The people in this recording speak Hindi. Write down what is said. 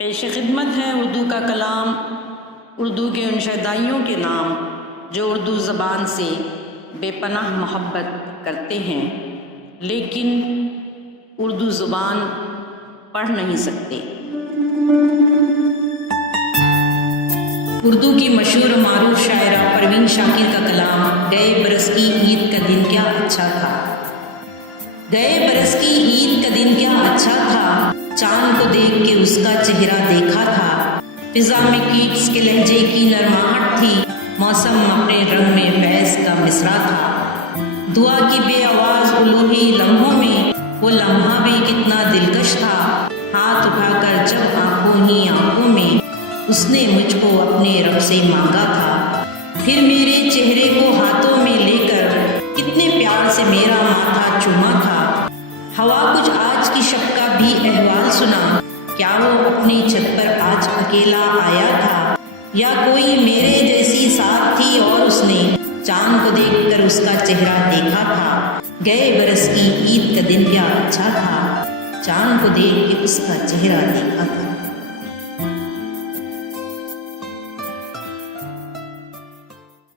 पेश खिदमत है उर्दू का कलाम, उर्दू के उन शहदाइयों के नाम जो उर्दू ज़बान से बेपनाह मोहब्बत करते हैं लेकिन उर्दू ज़ुबान पढ़ नहीं सकते। उर्दू की मशहूर मारूफ शायरा परवीन शाकिर का कलाम, गए बरस की ईद का दिन क्या अच्छा था। गए बरस की ईद का दिन क्या अच्छा था, चांद को देख के उसका चेहरा देखा था। फिजा में कीट्स के लहजे की नरमाहट थी, मौसम अपने रंग में फैज़ का मिसरा था। दुआ की बेआवाज़ उलूही लम्हों में वो लम्हा भी कितना दिलकश था। हाथ उठाकर जब आंखों ही आंखों में उसने मुझको अपने रब से मांगा था। फिर मेरे चेहरे को हाथों में लेकर कितने प्यार से मेरा माथा चूमा था। हवा कुछ आज की शब का भी अहवाल सुना, क्या वो अपनी छत पर आज अकेला आया था या कोई मेरे जैसी साथ थी और उसने चांद को देखकर उसका चेहरा देखा था। गए बरस की ईद का दिन क्या अच्छा था, चांद को देख के उसका चेहरा देखा था।